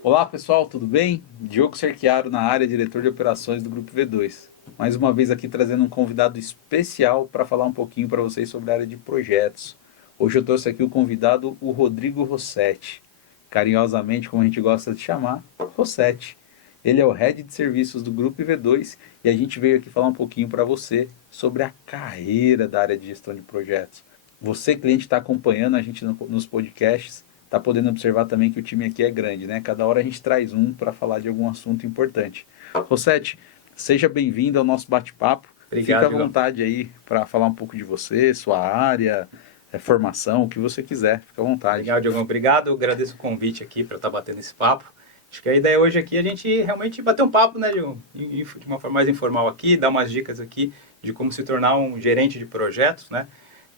Olá pessoal, tudo bem? Diogo Cerchiaro na área, diretor de operações do Grupo V2. Mais uma vez aqui trazendo um convidado especial para falar um pouquinho para vocês sobre a área de projetos. Hoje eu trouxe aqui o convidado, o Rodrigo Rossetti, carinhosamente como a gente gosta de chamar, Rossetti. Ele é o Head de Serviços do Grupo V2 e a gente veio aqui falar um pouquinho para você sobre a carreira da área de gestão de projetos. Você, cliente, está acompanhando a gente nos podcasts, está podendo observar também que o time aqui é grande, né? Cada hora a gente traz um para falar de algum assunto importante. Rossetti, seja bem-vindo ao nosso bate-papo. Fica Obrigado, à Digão. vontade aí para falar um pouco de você, sua área, formação, o que você quiser. Fica à vontade. Legal, Diogão. Obrigado. Eu agradeço o convite aqui para estar batendo esse papo. Acho que a ideia hoje aqui é a gente realmente bater um papo, né, Diogão? De uma forma mais informal aqui, dar umas dicas aqui de como se tornar um gerente de projetos, né?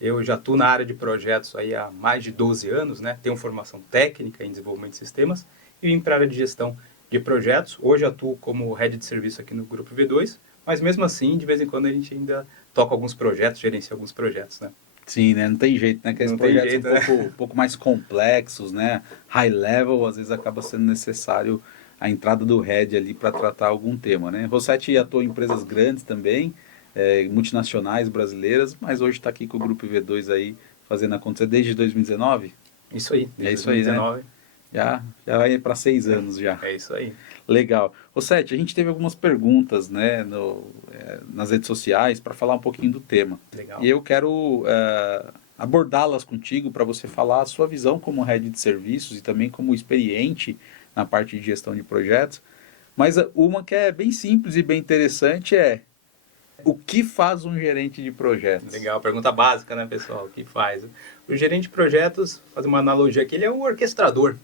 Eu já atuo na área de projetos aí há mais de 12 anos, né? Tenho formação técnica em desenvolvimento de sistemas e vim para a área de gestão de projetos. Hoje atuo como head de serviço aqui no Grupo V2, mas mesmo assim, de vez em quando a gente ainda toca alguns projetos, gerencia alguns projetos, né? Sim, né? Não tem jeito, né? Aqueles Não tem projetos jeito, né? um pouco mais complexos, né? High level, às vezes acaba sendo necessário a entrada do head ali para tratar algum tema, né? Rossetti atua em empresas grandes também, multinacionais brasileiras, mas hoje está aqui com o Grupo V2 aí fazendo acontecer desde 2019. Isso aí, É desde isso aí, né? 2019. Já vai para 6 anos já. É isso aí. Legal. Ô Sete, a gente teve algumas perguntas, né, nas redes sociais para falar um pouquinho do tema. E Legal. eu quero abordá-las contigo para você falar a sua visão como head de serviços e também como experiente na parte de gestão de projetos. Mas uma que é bem simples e bem interessante é: o que faz um gerente de projetos? Legal. Pergunta básica, né, pessoal? O que faz? O gerente de projetos, fazer uma analogia aqui, ele é o orquestrador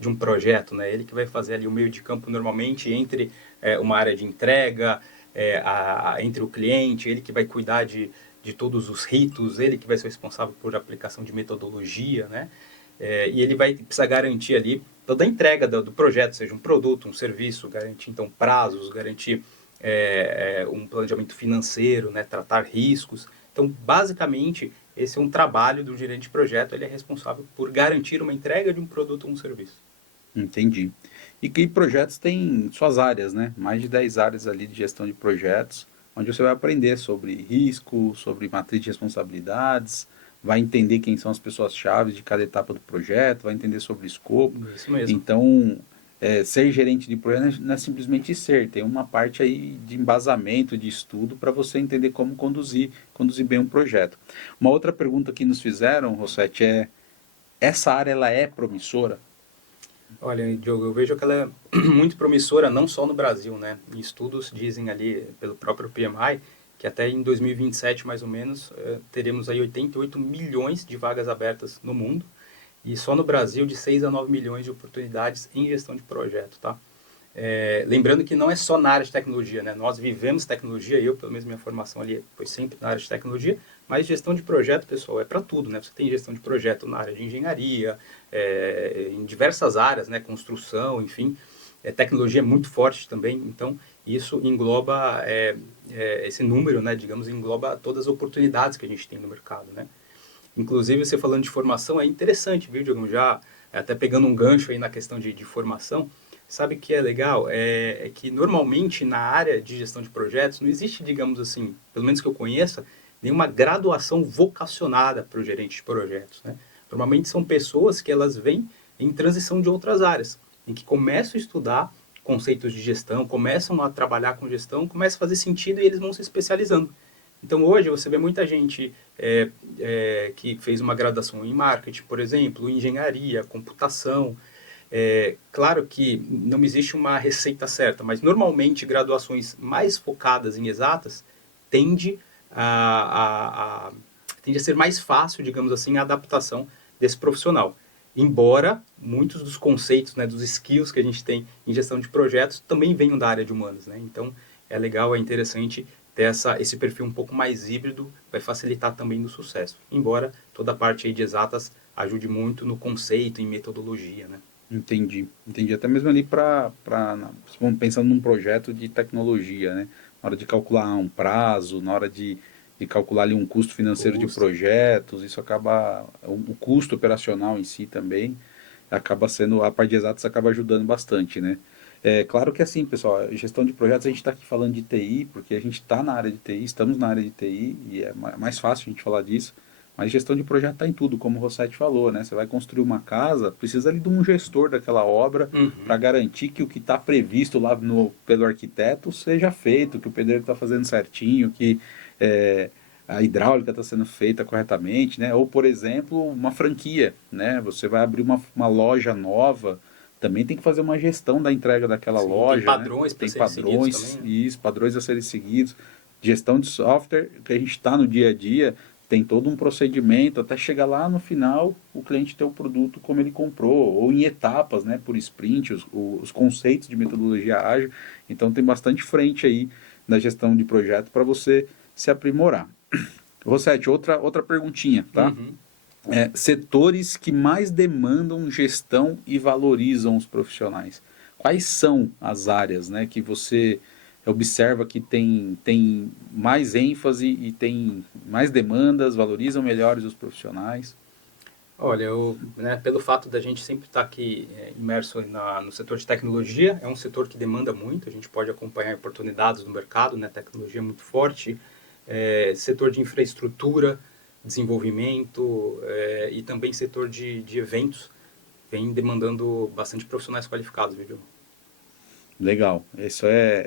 de um projeto, né? Ele que vai fazer ali o meio de campo normalmente entre uma área de entrega, entre o cliente, ele que vai cuidar de todos os ritos, ele que vai ser responsável por aplicação de metodologia, né? E ele vai precisar garantir ali toda a entrega do projeto, seja um produto, um serviço, garantir então prazos, garantir um planejamento financeiro, né, tratar riscos. Então, basicamente, esse é um trabalho do gerente de projeto, ele é responsável por garantir uma entrega de um produto ou um serviço. Entendi. E que projetos têm suas áreas, né? Mais de 10 áreas ali de gestão de projetos, onde você vai aprender sobre risco, sobre matriz de responsabilidades, vai entender quem são as pessoas-chave de cada etapa do projeto, vai entender sobre escopo. Isso mesmo. Então, ser gerente de projeto não é simplesmente ser, tem uma parte aí de embasamento, de estudo, para você entender como conduzir bem um projeto. Uma outra pergunta que nos fizeram, Rossetti, essa área ela é promissora? Olha, Diogo, eu vejo que ela é muito promissora, não só no Brasil, né? Estudos dizem ali, pelo próprio PMI, que até em 2027, mais ou menos, teremos aí 88 milhões de vagas abertas no mundo, e só no Brasil de 6 a 9 milhões de oportunidades em gestão de projeto, tá? Lembrando que não é só na área de tecnologia, né? Nós vivemos tecnologia, eu, pelo menos minha formação ali foi sempre na área de tecnologia, mas gestão de projeto, pessoal, é para tudo, né? Você tem gestão de projeto na área de engenharia, em diversas áreas, né? Construção, enfim. Tecnologia é muito forte também, então isso engloba, esse número, né? Digamos, engloba todas as oportunidades que a gente tem no mercado, né? Inclusive, você falando de formação, é interessante, viu, Diogo? Já até pegando um gancho aí na questão de formação, sabe o que é legal? É que normalmente na área de gestão de projetos não existe, digamos assim, pelo menos que eu conheça, nenhuma graduação vocacionada para o gerente de projetos, né? Normalmente são pessoas que elas vêm em transição de outras áreas, em que começam a estudar conceitos de gestão, começam a trabalhar com gestão, começa a fazer sentido e eles vão se especializando. Então hoje você vê muita gente que fez uma graduação em marketing, por exemplo, engenharia, computação. Claro que não existe uma receita certa, mas normalmente graduações mais focadas em exatas tende a, a, tende a ser mais fácil, digamos assim, a adaptação desse profissional. Embora muitos dos conceitos, né, dos skills que a gente tem em gestão de projetos também venham da área de humanos, né? Então é legal, é interessante ter esse perfil um pouco mais híbrido, vai facilitar também no sucesso. Embora toda a parte aí de exatas ajude muito no conceito, em metodologia, né? Entendi, entendi. Até mesmo ali vamos pensando num projeto de tecnologia, né? Na hora de calcular um prazo, na hora de calcular ali um custo financeiro de Custo. projetos, isso acaba, o custo operacional em si também. acaba sendo, a parte de exatas acaba ajudando bastante, né? É claro que assim, pessoal, gestão de projetos, a gente está aqui falando de TI, porque a gente está na área de TI, estamos na área de TI, e é mais fácil a gente falar disso, mas gestão de projeto está em tudo, como o Rossetti falou, né? Você vai construir uma casa, precisa ali de um gestor daquela obra Uhum. para garantir que o que está previsto lá pelo arquiteto seja feito, que o pedreiro está fazendo certinho, que a hidráulica está sendo feita corretamente, né? Ou, por exemplo, uma franquia, né? Você vai abrir uma loja nova, também tem que fazer uma gestão da entrega daquela Sim, tem loja, né? padrões para Tem serem seguidos também, padrões, né? e isso, padrões a serem seguidos. Gestão de software, que a gente está no dia a dia, tem todo um procedimento até chegar lá no final o cliente ter o produto como ele comprou, ou em etapas, né? Por sprint, os conceitos de metodologia ágil. Então tem bastante frente aí na gestão de projeto para você se aprimorar. Rossetti, outra perguntinha, tá? Uhum. Setores que mais demandam gestão e valorizam os profissionais. Quais são as áreas, né, que você observa que tem mais ênfase e tem mais demandas, valorizam melhores os profissionais? Olha, né, pelo fato da gente sempre estar aqui imerso no setor de tecnologia, é um setor que demanda muito, a gente pode acompanhar oportunidades no mercado, né, tecnologia é muito forte, setor de infraestrutura, desenvolvimento e também setor de eventos, vem demandando bastante profissionais qualificados, viu, Diogo? Legal.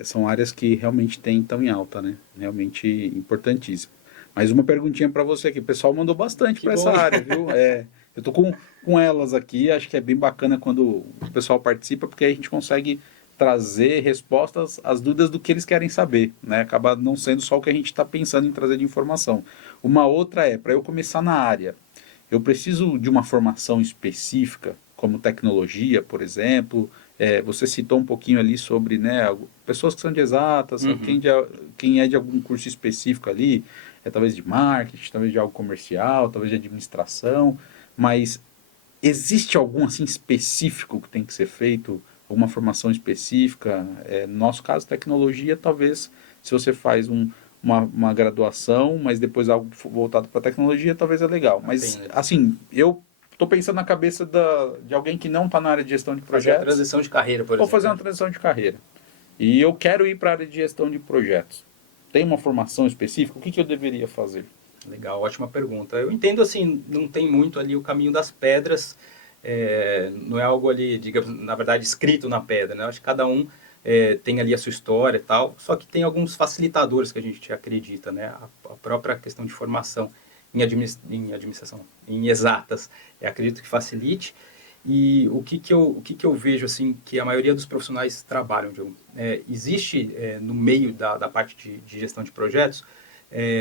São áreas que realmente estão em alta, né? Realmente importantíssimo. Mais uma perguntinha para você aqui. O pessoal mandou bastante Que para bom, essa hein? área, viu? Eu tô com elas aqui. Acho que é bem bacana quando o pessoal participa, porque aí a gente consegue trazer respostas às dúvidas do que eles querem saber, né? Acaba não sendo só o que a gente está pensando em trazer de informação. Uma outra para eu começar na área, eu preciso de uma formação específica, como tecnologia, por exemplo. Você citou um pouquinho ali sobre, né, pessoas que são de exatas, Uhum. quem é de algum curso específico ali, talvez de marketing, talvez de algo comercial, talvez de administração, mas existe algum assim específico que tem que ser feito, alguma formação específica? No nosso caso, tecnologia, talvez se você faz uma graduação, mas depois algo voltado para tecnologia, talvez é legal. Mas Apenas. assim, eu estou pensando na cabeça de alguém que não está na área de gestão de Fazer a projetos, transição de carreira, por ou fazer exemplo, uma né? transição de carreira. E eu quero ir para a área de gestão de projetos. Tem uma formação específica? O que eu deveria fazer? Legal, ótima pergunta. Eu entendo assim, não tem muito ali o caminho das pedras, não é algo ali, digamos, na verdade, escrito na pedra, né? Eu acho que cada um tem ali a sua história e tal, só que tem alguns facilitadores que a gente acredita, né? A própria questão de formação em administração, em exatas, acredito que facilite. E o que que eu vejo assim que a maioria dos profissionais trabalham, Diogo? Existe no meio da parte de gestão de projetos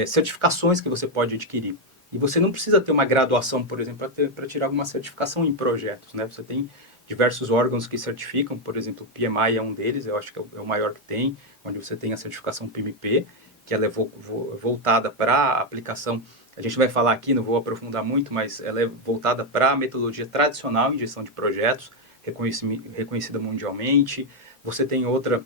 certificações que você pode adquirir. E você não precisa ter uma graduação, por exemplo, para tirar alguma certificação em projetos, né? Você tem diversos órgãos que certificam, por exemplo, o PMI é um deles, eu acho que é o maior que tem, onde você tem a certificação PMP, que ela é voltada para a aplicação. A gente vai falar aqui, não vou aprofundar muito, mas ela é voltada para a metodologia tradicional em gestão de projetos, reconhecida mundialmente. Você tem outra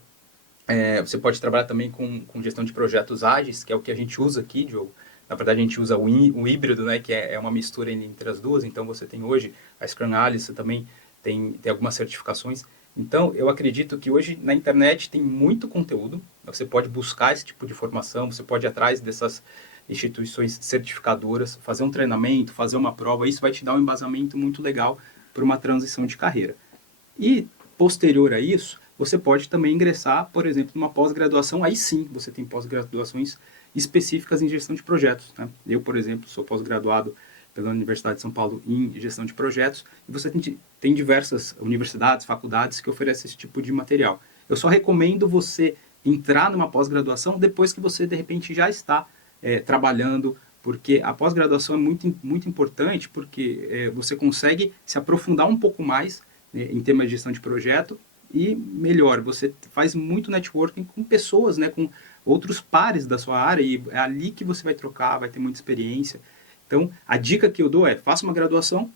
você pode trabalhar também com gestão de projetos ágeis, que é o que a gente usa aqui, Diogo. Na verdade, a gente usa o híbrido, né, que é uma mistura entre as duas. Então, você tem hoje a Scrum Alice, também tem algumas certificações. Então, eu acredito que hoje na internet tem muito conteúdo. Você pode buscar esse tipo de formação, você pode ir atrás dessas instituições certificadoras, fazer um treinamento, fazer uma prova. Isso vai te dar um embasamento muito legal para uma transição de carreira. E, posterior a isso, você pode também ingressar, por exemplo, numa pós-graduação. Aí sim, você tem pós-graduações específicas em gestão de projetos. Né? Eu, por exemplo, sou pós-graduado pela Universidade de São Paulo em gestão de projetos, e você tem diversas universidades, faculdades que oferecem esse tipo de material. Eu só recomendo você entrar numa pós-graduação depois que você, de repente, já está trabalhando, porque a pós-graduação é muito, muito importante, porque você consegue se aprofundar um pouco mais em temas de gestão de projeto e melhor, você faz muito networking com pessoas, né, com outros pares da sua área e é ali que você vai trocar, vai ter muita experiência. Então, a dica que eu dou é faça uma graduação,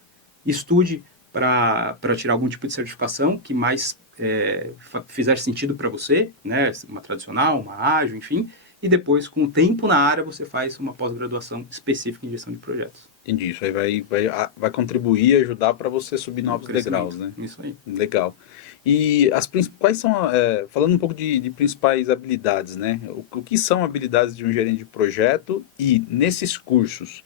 estude para tirar algum tipo de certificação que mais fizer sentido para você, né, uma tradicional, uma ágil, enfim, e depois, com o tempo na área, você faz uma pós-graduação específica em gestão de projetos. Entendi. Isso aí vai contribuir e ajudar para você subir novos degraus, né? Isso aí. Legal. E quais são, falando um pouco de principais habilidades, né? O que são habilidades de um gerente de projeto e nesses cursos,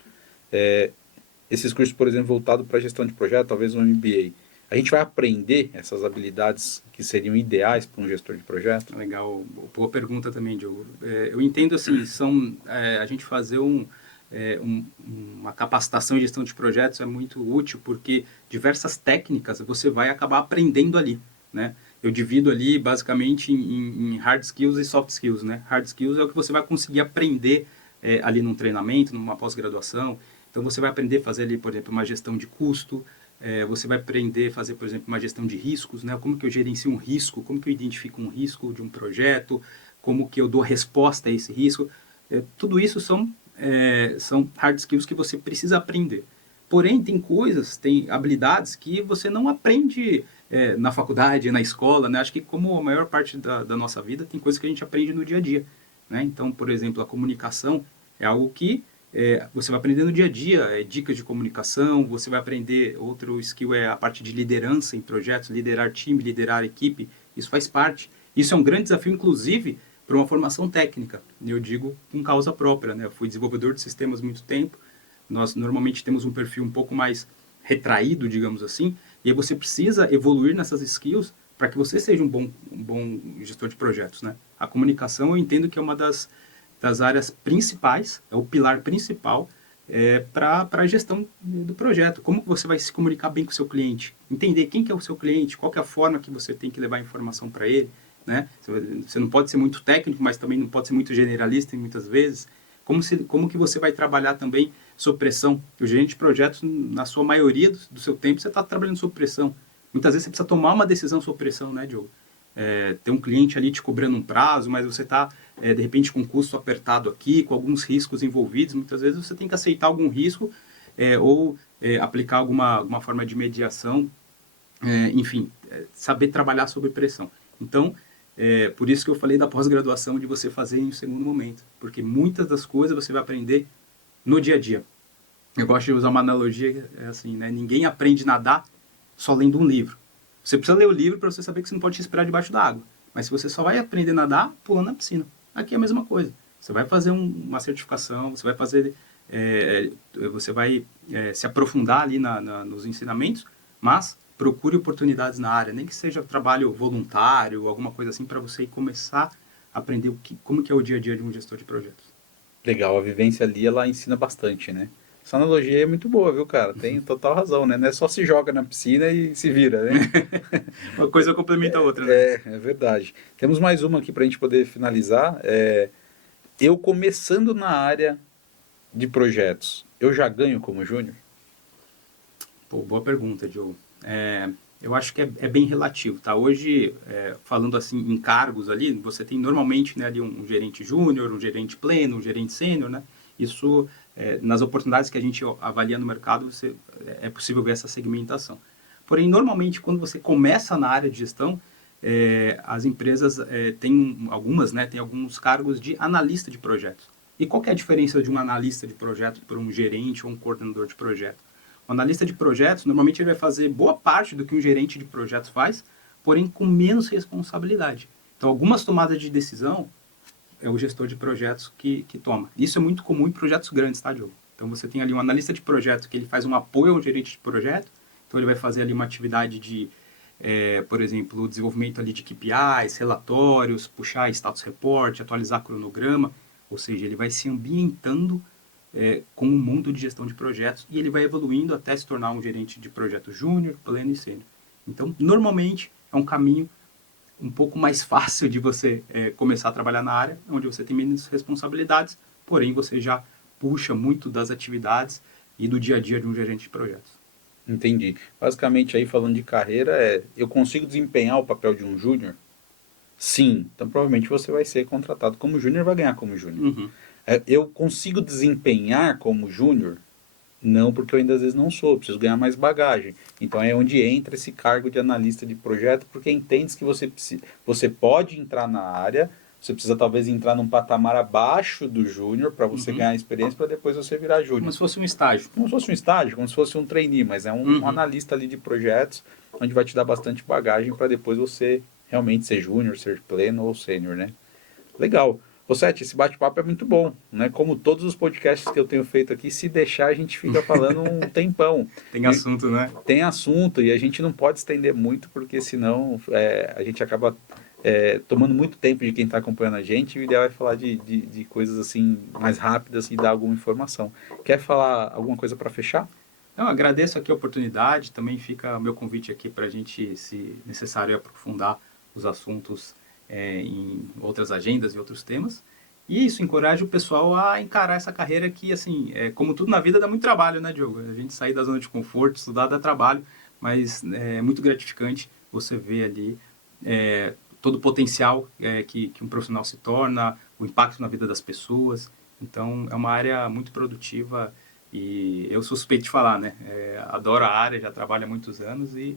esses cursos, por exemplo, voltados para gestão de projeto, talvez um MBA, a gente vai aprender essas habilidades que seriam ideais para um gestor de projeto? Legal. Boa pergunta também, Diogo. Eu entendo assim, a gente fazer uma capacitação em gestão de projetos é muito útil porque diversas técnicas você vai acabar aprendendo ali, né? Eu divido ali basicamente em hard skills e soft skills, né? Hard skills é o que você vai conseguir aprender ali num treinamento, numa pós-graduação. Então você vai aprender a fazer ali, por exemplo, uma gestão de custo, você vai aprender a fazer, por exemplo, uma gestão de riscos, né? Como que eu gerencio um risco, como que eu identifico um risco de um projeto, como que eu dou resposta a esse risco. Tudo isso são hard skills que você precisa aprender. Porém, tem habilidades que você não aprende na faculdade, na escola, né? Acho que como a maior parte da nossa vida, tem coisas que a gente aprende no dia a dia, né? Então, por exemplo, a comunicação é algo que você vai aprender no dia a dia, dicas de comunicação, você vai aprender, outro skill é a parte de liderança em projetos, liderar time, liderar equipe, isso faz parte. Isso é um grande desafio, inclusive, para uma formação técnica, eu digo com causa própria, né? Eu fui desenvolvedor de sistemas há muito tempo, nós normalmente temos um perfil um pouco mais retraído, digamos assim, e aí você precisa evoluir nessas skills para que você seja um bom gestor de projetos, né? A comunicação eu entendo que é uma das áreas principais, é o pilar principal para a gestão do projeto. Como que você vai se comunicar bem com o seu cliente? Entender quem que é o seu cliente, qual que é a forma que você tem que levar a informação para ele, né? Você não pode ser muito técnico, mas também não pode ser muito generalista muitas vezes. Como que você vai trabalhar também sob pressão? O gerente de projetos, na sua maioria do seu tempo, você está trabalhando sob pressão. Muitas vezes você precisa tomar uma decisão sob pressão, né, Diogo? Tem um cliente ali te cobrando um prazo, mas você está, de repente, com um custo apertado aqui, com alguns riscos envolvidos. Muitas vezes você tem que aceitar algum risco ou aplicar alguma forma de mediação. Enfim, saber trabalhar sob pressão. Então, por isso que eu falei da pós-graduação, de você fazer em um segundo momento. Porque muitas das coisas você vai aprender no dia a dia. Eu gosto de usar uma analogia assim, né? Ninguém aprende a nadar só lendo um livro. Você precisa ler o livro para você saber que você não pode te esperar debaixo da água. Mas se você só vai aprender a nadar pulando na piscina. Aqui é a mesma coisa. Você vai fazer uma certificação, você vai fazer... você vai se aprofundar ali nos ensinamentos, mas procure oportunidades na área, nem que seja trabalho voluntário, alguma coisa assim, para você começar a aprender como que é o dia a dia de um gestor de projetos. Legal, a vivência ali, ela ensina bastante, né? Essa analogia é muito boa, viu, cara? Tem total razão, né? Não é só se joga na piscina e se vira, né? Uma coisa complementa a outra, né? É verdade. Temos mais uma aqui para a gente poder finalizar. Eu começando na área de projetos, eu já ganho como júnior? Pô, boa pergunta, Diogo. Eu acho que é bem relativo, tá? Hoje, falando assim em cargos ali, você tem normalmente, né, ali um gerente júnior, um gerente pleno, um gerente sênior, né? Isso, nas oportunidades que a gente avalia no mercado, é possível ver essa segmentação. Porém, normalmente, quando você começa na área de gestão, as empresas têm algumas, né, tem alguns cargos de analista de projetos. E qual que é a diferença de um analista de projeto para um gerente ou um coordenador de projeto? O analista de projetos, normalmente ele vai fazer boa parte do que um gerente de projetos faz, porém com menos responsabilidade. Então, algumas tomadas de decisão é o gestor de projetos que toma. Isso é muito comum em projetos grandes, tá, Diogo? Então, você tem ali um analista de projeto que ele faz um apoio ao gerente de projeto, então ele vai fazer ali uma atividade de, por exemplo, o desenvolvimento ali de KPIs, relatórios, puxar status report, atualizar cronograma, ou seja, ele vai se ambientando com o mundo de gestão de projetos e ele vai evoluindo até se tornar um gerente de projeto júnior, pleno e sênior. Então, normalmente, é um caminho um pouco mais fácil de você começar a trabalhar na área, onde você tem menos responsabilidades, porém você já puxa muito das atividades e do dia a dia de um gerente de projetos. Entendi. Basicamente, aí falando de carreira, eu consigo desempenhar o papel de um júnior? Sim. Então, provavelmente você vai ser contratado como júnior e vai ganhar como júnior. Uhum. Eu consigo desempenhar como júnior? Não, porque eu ainda às vezes não sou, preciso ganhar mais bagagem. Então é onde entra esse cargo de analista de projeto, porque entende que você pode entrar na área, Você precisa talvez entrar num patamar abaixo do júnior para você ganhar experiência, para depois você virar júnior. Como se fosse um estágio. Como se fosse um estágio, como se fosse um trainee, mas é um analista ali de projetos, onde vai te dar bastante bagagem para depois você realmente ser júnior, ser pleno ou sênior, né? Legal. Ô Sete, esse bate-papo é muito bom, né? Como todos os podcasts que eu tenho feito aqui, se deixar a gente fica falando um tempão. Tem assunto, né? Tem assunto e a gente não pode estender muito, porque senão a gente acaba tomando muito tempo de quem está acompanhando a gente, e o ideal é falar de coisas assim mais rápidas e dar alguma informação. Quer falar alguma coisa para fechar? Eu agradeço aqui a oportunidade, também fica o meu convite aqui para a gente, se necessário, aprofundar os assuntos em outras agendas e outros temas. E isso encoraja o pessoal a encarar essa carreira que, assim, como tudo na vida, dá muito trabalho, né, Diogo? A gente sair da zona de conforto, estudar dá trabalho, mas é muito gratificante você ver ali todo o potencial que um profissional se torna, o impacto na vida das pessoas. Então, é uma área muito produtiva e eu sou suspeito de falar, né? Adoro a área, já trabalho há muitos anos e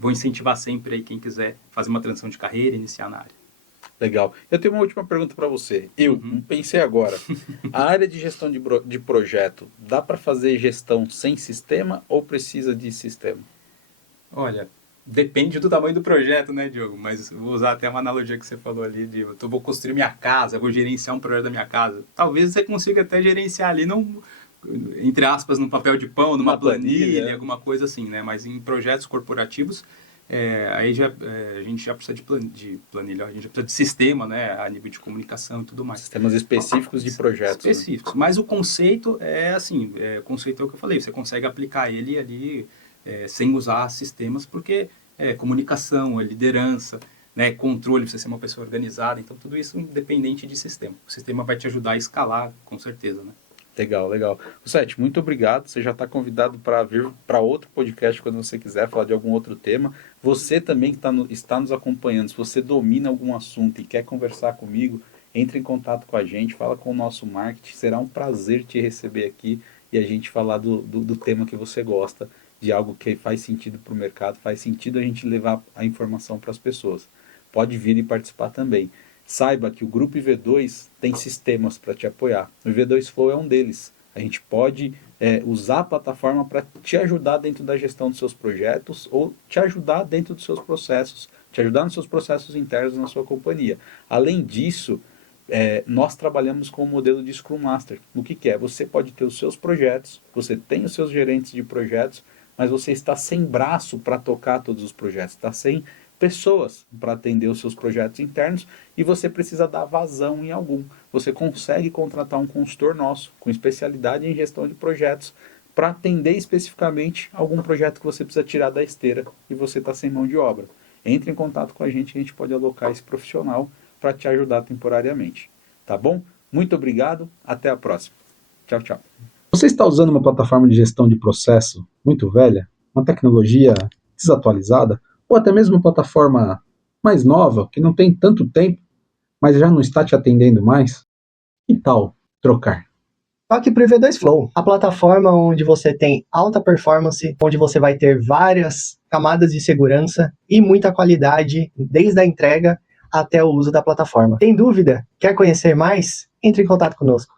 vou incentivar sempre aí quem quiser fazer uma transição de carreira e iniciar na área. Legal. Eu tenho uma última pergunta para você. Pensei agora. A área de gestão de projeto, dá para fazer gestão sem sistema ou precisa de sistema? Olha, depende do tamanho do projeto, né, Diogo? Mas vou usar até uma analogia que você falou ali de eu vou construir minha casa, vou gerenciar um projeto da minha casa. Talvez você consiga até gerenciar ali, não, entre aspas, num papel de pão, numa planilha, alguma coisa assim, né? Mas em projetos corporativos, aí a gente já precisa de planilha, a gente já precisa de sistema, né? A nível de comunicação e tudo mais. Sistemas específicos de projetos. Específicos. Né? Mas o conceito é assim, o conceito é o que eu falei, você consegue aplicar ele ali sem usar sistemas, porque comunicação, liderança, né, controle, precisa ser uma pessoa organizada, então tudo isso independente de sistema. O sistema vai te ajudar a escalar, com certeza, né? Legal, legal. Sete, muito obrigado. Você já está convidado para vir para outro podcast quando você quiser falar de algum outro tema. Você também que está nos acompanhando, se você domina algum assunto e quer conversar comigo, entre em contato com a gente, fala com o nosso marketing. Será um prazer te receber aqui e a gente falar do tema que você gosta, de algo que faz sentido para o mercado, faz sentido a gente levar a informação para as pessoas. Pode vir e participar também. Saiba que o Grupo IV2 tem sistemas para te apoiar. O IV2 Flow é um deles. A gente pode usar a plataforma para te ajudar dentro da gestão dos seus projetos ou te ajudar dentro dos seus processos, te ajudar nos seus processos internos na sua companhia. Além disso, nós trabalhamos com o modelo de Scrum Master. O que é? Você pode ter os seus projetos, você tem os seus gerentes de projetos, mas você está sem braço para tocar todos os projetos, está sem pessoas para atender os seus projetos internos e você precisa dar vazão em algum. Você consegue contratar um consultor nosso com especialidade em gestão de projetos para atender especificamente algum projeto que você precisa tirar da esteira e você está sem mão de obra. Entre em contato com a gente pode alocar esse profissional para te ajudar temporariamente. Tá bom? Muito obrigado, até a próxima. Tchau, tchau. Você está usando uma plataforma de gestão de processo muito velha, uma tecnologia desatualizada, ou até mesmo uma plataforma mais nova, que não tem tanto tempo, mas já não está te atendendo mais? Que tal trocar? Toque para o IV2 Flow, a plataforma onde você tem alta performance, onde você vai ter várias camadas de segurança e muita qualidade, desde a entrega até o uso da plataforma. Tem dúvida? Quer conhecer mais? Entre em contato conosco.